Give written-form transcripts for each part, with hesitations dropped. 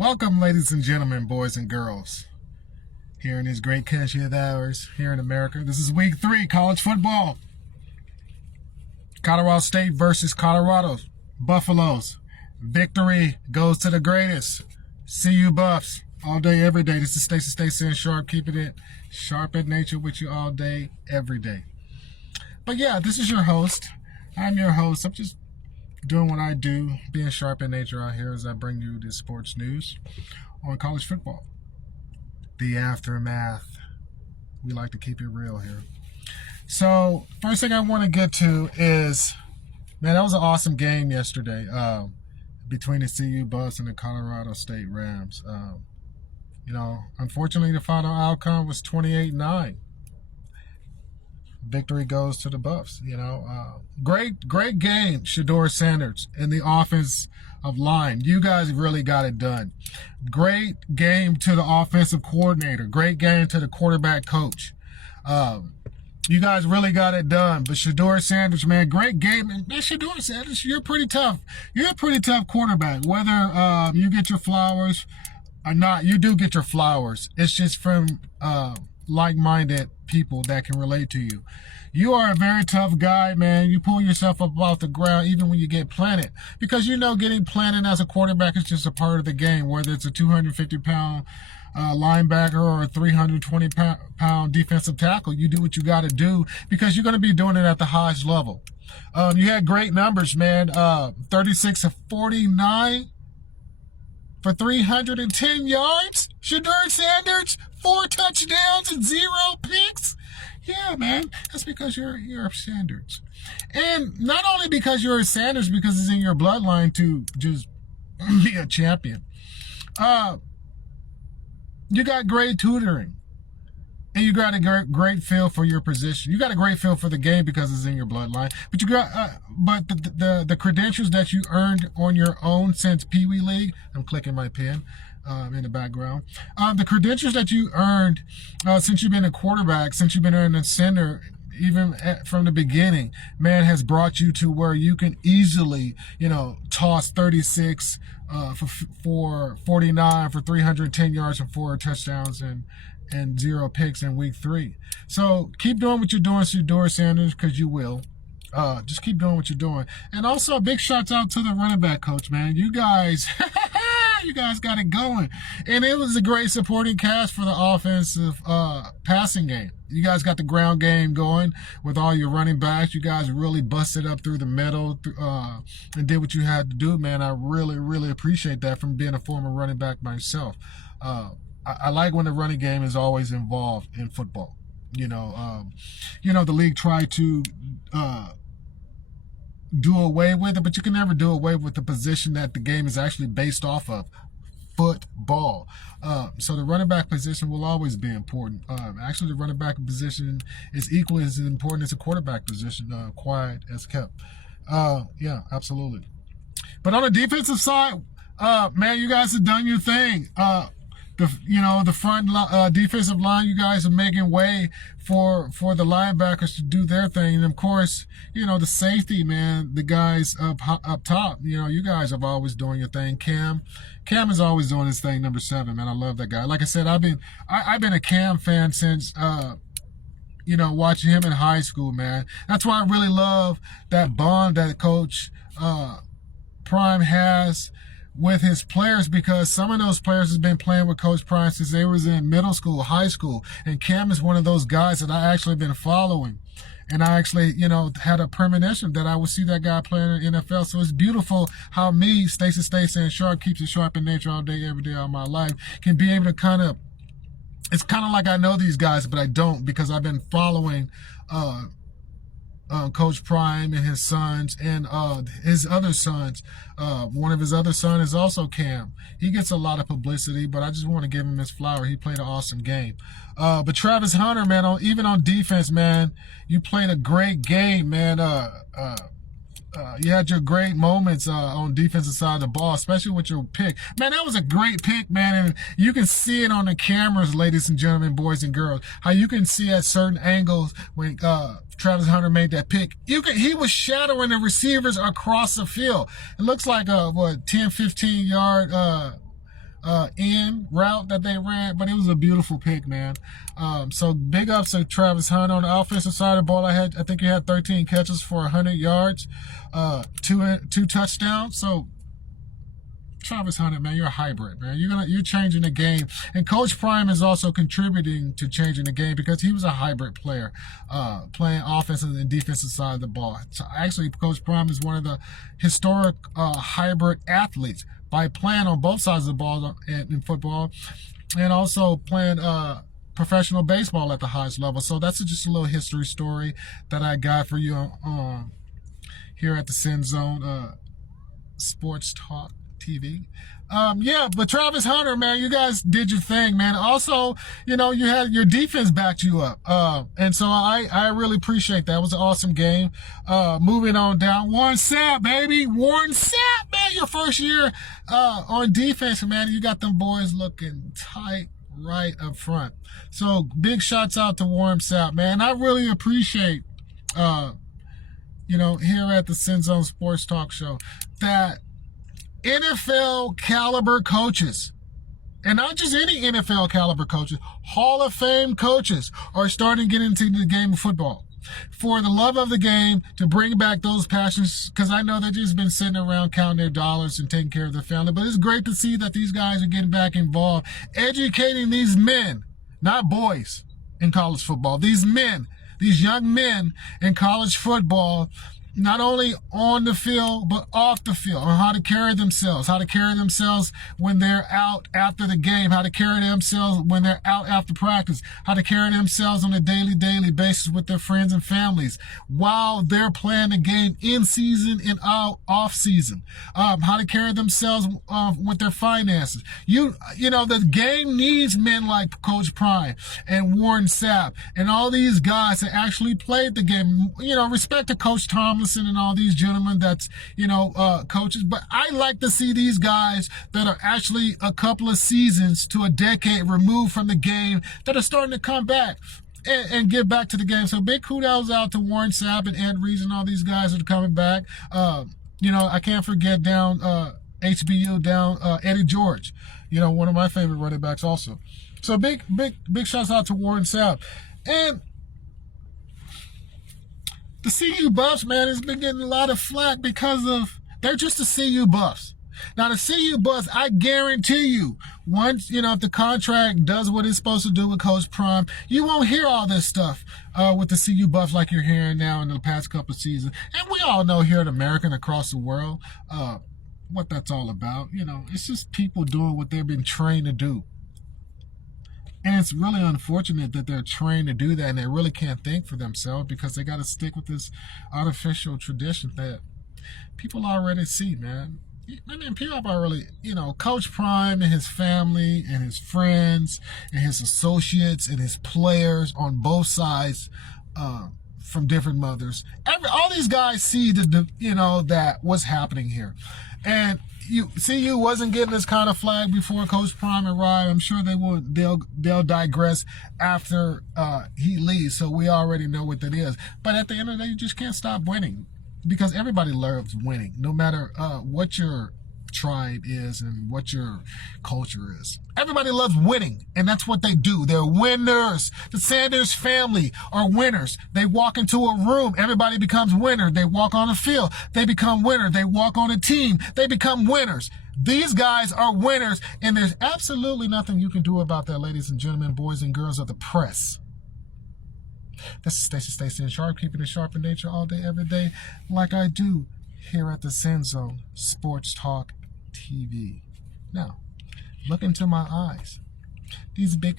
Welcome, ladies and gentlemen, boys and girls, here in this great country of ours, here in America. This is week 3, college football. Colorado State versus Colorado Buffaloes. Victory goes to the greatest. See you, Buffs, all day, every day. This is Stacy. Stay saying sharp, keeping it sharp at nature with you all day, every day. But yeah, this is your host. I'm your host. I'm just doing what I do, being sharp in nature out here as I bring you the sports news on college football. The aftermath. We like to keep it real here. So, first thing I want to get to is, man, that was an awesome game yesterday between the CU Buffs and the Colorado State Rams. Unfortunately, the final outcome was 28-9. Victory goes to the Buffs. Great game, Shedeur Sanders and the offensive line. You guys really got it done. Great game to the offensive coordinator. Great game to the quarterback coach. You guys really got it done. But Shedeur Sanders, man, great game. And man, Shedeur Sanders, you're pretty tough. You're a pretty tough quarterback. Whether you get your flowers or not, you do get your flowers. It's just from like-minded people that can relate to you. You are a very tough guy, man. You pull yourself up off the ground even when you get planted, because getting planted as a quarterback is just a part of the game. Whether it's a 250-pound linebacker or a 320-pound defensive tackle, you do what you got to do because you're going to be doing it at the highest level. You had great numbers, man. 36 of 49 for 310 yards. Shedeur Sanders, 4 touchdowns and 0 picks. Yeah, man, that's because you're Sanders. And not only because you're a Sanders, because it's in your bloodline to just be a champion. You got great tutoring. And you got a great feel for your position. You got a great feel for the game because it's in your bloodline. But you got, the credentials that you earned on your own since Pee Wee League. I'm clicking my pen in the background. The credentials that you earned since you've been a quarterback, since you've been in center, even from the beginning, man, has brought you to where you can easily, toss 36 for 49 for 310 yards and 4 touchdowns and 0 picks in week 3. So keep doing what you're doing, Shedeur Sanders, because you will. Just keep doing what you're doing. And also a big shout out to the running back coach, man. You guys, you guys got it going. And it was a great supporting cast for the offensive passing game. You guys got the ground game going with all your running backs. You guys really busted up through the middle and did what you had to do, man. I really, really appreciate that from being a former running back myself. I like when the running game is always involved in football. The league tried to do away with it, but you can never do away with the position that the game is actually based off of, football. So the running back position will always be important. Actually, the running back position is equally as important as the quarterback position, quiet as kept. Yeah, absolutely. But on the defensive side, man, you guys have done your thing. The front defensive line, you guys are making way for the linebackers to do their thing. And of course, the safety, man, the guys up top, you guys are always doing your thing. Cam is always doing his thing, number 7, man. I love that guy. Like I said, I've been a Cam fan since, watching him in high school, man. That's why I really love that bond that Coach Prime has with his players, because some of those players have been playing with Coach Prime since they was in middle school, high school. And Cam is one of those guys that I actually been following. And I actually, had a premonition that I would see that guy playing in the NFL. So it's beautiful how me, Stacy and Sharp, keeps it sharp in nature all day, every day of my life, can be able to it's kind of like I know these guys, but I don't, because I've been following Coach Prime and his sons and his other sons. One of his other sons is also Cam. He gets a lot of publicity, but I just want to give him his flower. He played an awesome game. But Travis Hunter, man, even on defense, man, you played a great game, man. You had your great moments on defensive side of the ball, especially with your pick. Man, that was a great pick, man. And you can see it on the cameras, ladies and gentlemen, boys and girls, how you can see at certain angles when Travis Hunter made that pick. He was shadowing the receivers across the field. It looks like a 10, 15 yard in route that they ran, but it was a beautiful pick, man. So big ups to Travis Hunter on the offensive side of the ball. I think he had 13 catches for 100 yards, two touchdowns. So Travis Hunter, man, you're a hybrid, man. You're changing the game, and Coach Prime is also contributing to changing the game because he was a hybrid player, playing offensive and defensive side of the ball. So actually, Coach Prime is one of the historic hybrid athletes by playing on both sides of the ball in football, and also playing professional baseball at the highest level. So that's just a little history story that I got for you here at the Sin Zone Sports Talk TV. Yeah, but Travis Hunter, man, you guys did your thing, man. Also, you know, you had your defense backed you up. And so I really appreciate that. It was an awesome game. Moving on down. Warren Sapp, baby. Warren Sapp, man, your first year on defense, man. You got them boys looking tight right up front. So big shots out to Warren Sapp, man. I really appreciate you know, here at the Sin Zone Sports Talk Show that NFL caliber coaches, and not just any NFL caliber coaches, Hall of Fame coaches are starting to get into the game of football for the love of the game, to bring back those passions, because I know they've just been sitting around counting their dollars and taking care of their family. But it's great to see that these guys are getting back involved, educating these men, not boys, in college football. These men, these young men in college football, not only on the field, but off the field, on how to carry themselves when they're out after the game, how to carry themselves when they're out after practice, how to carry themselves on a daily basis with their friends and families while they're playing the game in season and off season, how to carry themselves with their finances. You know, the game needs men like Coach Prime and Warren Sapp and all these guys that actually played the game. You know, respect to Coach Tomlinson and all these gentlemen that's, you know, coaches. But I like to see these guys that are actually a couple of seasons to a decade removed from the game that are starting to come back and get back to the game. So big kudos out to Warren Sapp and Ed Reeves and all these guys that are coming back. You know, I can't forget down HBU down Eddie George, you know, one of my favorite running backs also. So big shouts out to Warren Sapp. And the CU Buffs, man, has been getting a lot of flack because of, they're just the CU Buffs. Now, the CU Buffs, I guarantee you, once, you know, if the contract does what it's supposed to do with Coach Prime, you won't hear all this stuff with the CU Buffs like you're hearing now in the past couple of seasons. And we all know here in America and across the world what that's all about. You know, it's just people doing what they've been trained to do. And it's really unfortunate that they're trained to do that and they really can't think for themselves because they got to stick with this artificial tradition that people already see, man. I mean, people are really, you know, Coach Prime and his family and his friends and his associates and his players on both sides from different mothers. All these guys see you know, that what's happening here. And CU wasn't getting this kind of flag before Coach Prime arrived. I'm sure they'll digress after he leaves. So we already know what that is. But at the end of the day, you just can't stop winning because everybody loves winning, no matter what your tribe is and what your culture is. Everybody loves winning, and that's what they do. They're winners. The Sanders family are winners. They walk into a room, everybody becomes winner. They walk on a field, they become winner. They walk on a team, they become winners. These guys are winners, and there's absolutely nothing you can do about that, ladies and gentlemen, boys and girls of the press. This is Stacey and Sharp, keeping it sharp in nature all day, every day, like I do here at the Sin Zone Sports Talk TV. Now, look into my eyes. These big,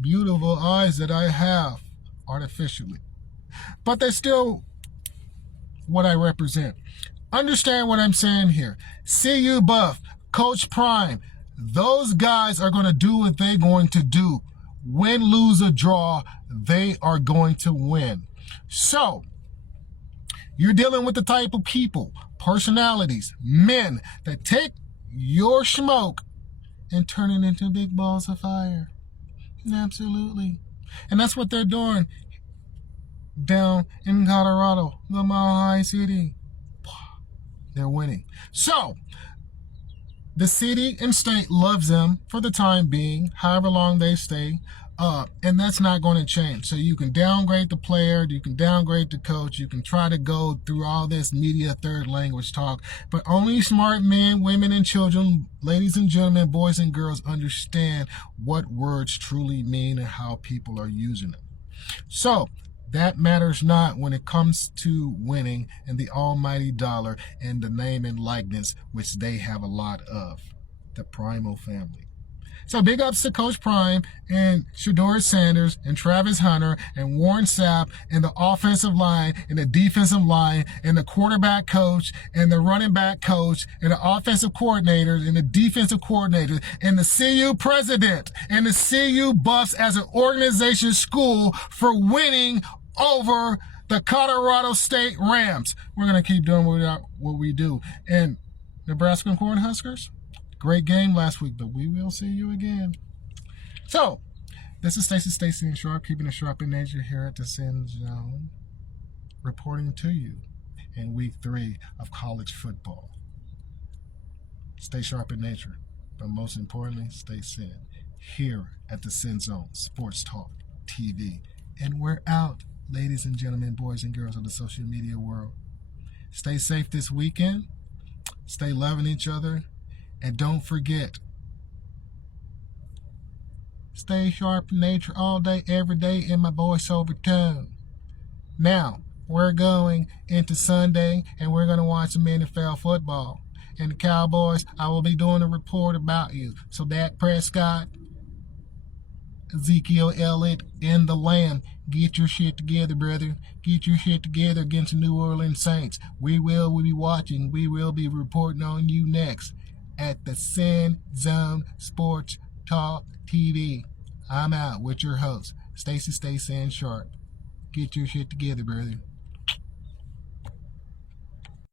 beautiful eyes that I have artificially. But they're still what I represent. Understand what I'm saying here. CU Buff, Coach Prime, those guys are going to do what they're going to do. Win, lose, or draw, they are going to win. So, you're dealing with the type of people, personalities, men that take your smoke and turn it into big balls of fire. Absolutely. And that's what they're doing down in Colorado, the Mile High City. They're winning. So, The city and state loves them for the time being, however long they stay. And that's not going to change. So you can downgrade the player, you can downgrade the coach, you can try to go through all this media third language talk, but only smart men, women, and children, ladies and gentlemen, boys and girls, understand what words truly mean and how people are using them. So that matters not when it comes to winning and the almighty dollar and the name and likeness, which they have a lot of, the Primal family. So big ups to Coach Prime and Shedeur Sanders and Travis Hunter and Warren Sapp and the offensive line and the defensive line and the quarterback coach and the running back coach and the offensive coordinators and the defensive coordinators and the CU president and the CU Buffs as an organization school for winning over the Colorado State Rams. We're going to keep doing what we do. And Nebraska Cornhuskers, great game last week, but we will see you again. So, this is Stacy and Sharp, keeping it sharp in nature here at the Sin Zone, reporting to you in week 3 of college football. Stay sharp in nature, but most importantly, stay sin. Here at the Sin Zone, Sports Talk TV. And we're out, ladies and gentlemen, boys and girls of the social media world. Stay safe this weekend. Stay loving each other. And don't forget, stay sharp in nature all day, every day in my voiceover tone. Now, we're going into Sunday, and we're going to watch some NFL football. And the Cowboys, I will be doing a report about you. So Dak Prescott, Ezekiel Elliott, and the Lamb, get your shit together, brother. Get your shit together against the New Orleans Saints. We'll be watching. We will be reporting on you next at the Sin Zone Sports Talk TV. I'm out with your host, Stacy and Sharp. Get your shit together, brother.